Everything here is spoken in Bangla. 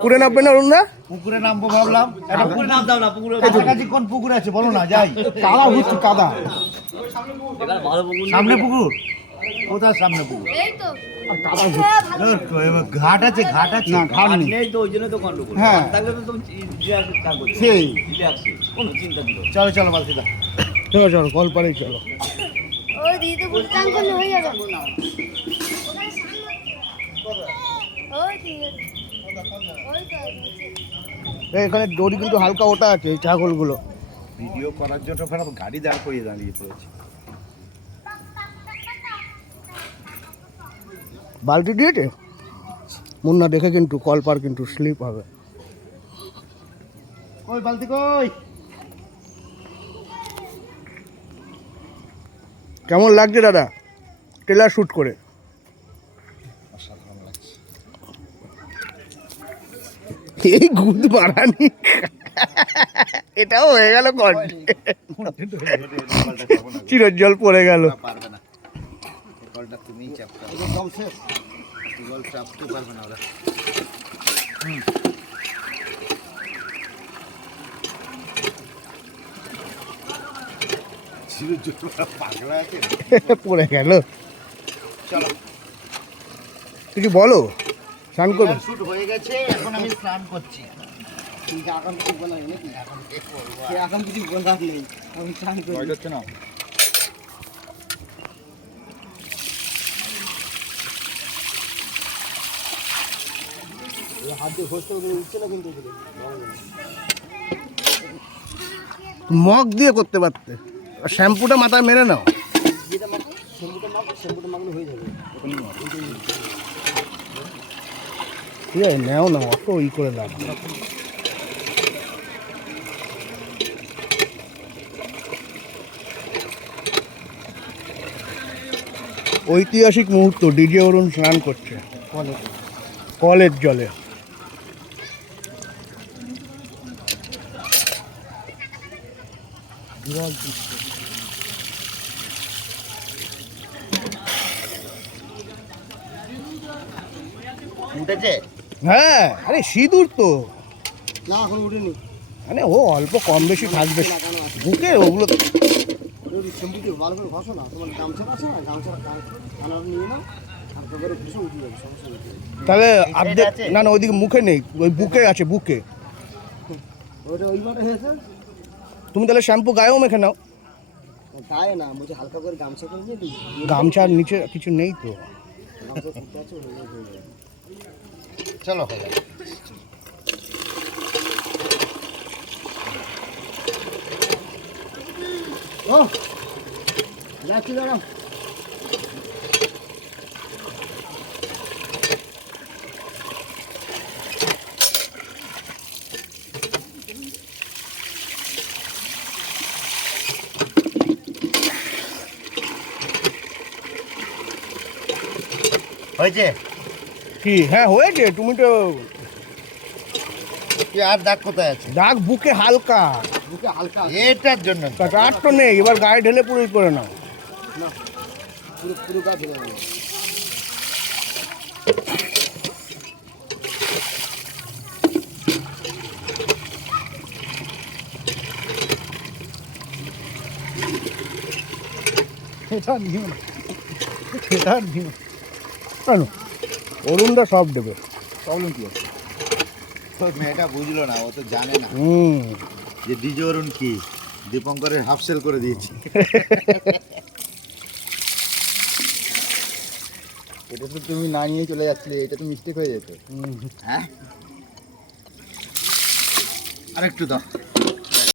পুকুরে নামবে না অরুণদা পুকুরে নামবো ভাবলাম। একটা পুকুরে নাম দাও না পুকুরে কাছাকাছি কোন পুকুর আছে? বলো না যাই। কাদা হচ্ছে কাদা। এখানে ভালো পুকুর সামনে পুকুর? কোথায় সামনে পুকুর? এই তো। এবার ঘাট আছে ঘাট আছে। না ঘাট নেই। নেই তো ওই জন্য তো গন্ডগোল। হ্যাঁ। থাকলে তো তুমি রিল্যাক্সে চান করতে সেই। কোনো চিন্তা নেই। চলো চলো বালতিদা চলো চলো কলপাড়েই চলো ওই দিদি তো চান হয়ে যাবে ওই দিদি ওই তো এই এখানে দড়ি কিন্তু হালকা ওটা আছে এই ছাগলগুলো। ভিডিও করার জন্য ফের গাড়ি দাঁড় করিয়ে দাঁড়িয়ে পড়েছে। বালতি দিয়েছে? মুন্না দেখে কিন্তু কলপার কিন্তু স্লিপ হবে। কই বালতি কই? কেমন লাগছে দাদা? টেলার শ্যুট করে। এই গুদ বাড়ানি। এটাও হয়ে গেল চিরজ্জল পড়ে গেল। পারবে না। কলটা তুমিই চাপতে জল চাপতে পারবে না ওরা। পড়ে গেল। চলো। কিছু বলো? স্নান করবে? শুট হয়ে গেছে এখন আমি স্নান করছি। এখন কিছু বলার নেই এখন কিছু বলার নেই। আমি স্নান করি। না? মগ দিয়ে করতে পারতে। শ্যাম্পুটা মাথায় মেরে নাও। ঠিক আছে নেও না অত ই করে লাভ। ঐতিহাসিক মুহূর্ত ডিজে অরুণ স্নান করছে। কলের জলে। উঠেছে? হ্যাঁ আরে সিঁদুর তো। না এখন উঠেনি। মানে ও অল্প কম বেশি থাকবে। বুকে ওগুলো ভালো করে ঘষো না তোমার গামছা আছে না? নিয়ে তাহলে অর্ধেক না না ওইদিকে মুখে নেই ওই বুকে আছে বুকে। তুমি তাহলে শ্যাম্পু গায়েও মেখে নাও। গায়ে না বলছে হালকা করে গামছা করে নিয়ে গামছার নিচে কিছু নেই তো গামছা ফুটে আছে হয়ে যাবে, হয়ে যাবে চলো। হয়ে ও যাচ্ছি দাঁড়াও। হয়েছে? কি? হ্যাঁ হয়েছে তুমি তো কি আর দাগ কোথায় আছে? দাগ বুকে হালকা। বুকে হালকা এটার জন্য। তা আর তো নেই এবার গায়ে ঢেলে পুরোই করে নাও। না পুরো পুরো গা ভেঙে গেল এটা নিও। না এটা নিও। কেন অরুণদা সব দেবে। প্রবলেম কি আছে? মেয়েটা বুঝলো না ও তো জানে না। হুম। যে ডিজে অরুণ কি? দীপঙ্করের হাফ সেল করে দিয়েছি। এটা তো তুমি না নিয়ে চলে যাচ্ছিলে এটা তো মিস্টেক হয়ে যেত। হুম। হ্যাঁ? আরেকটু দাও।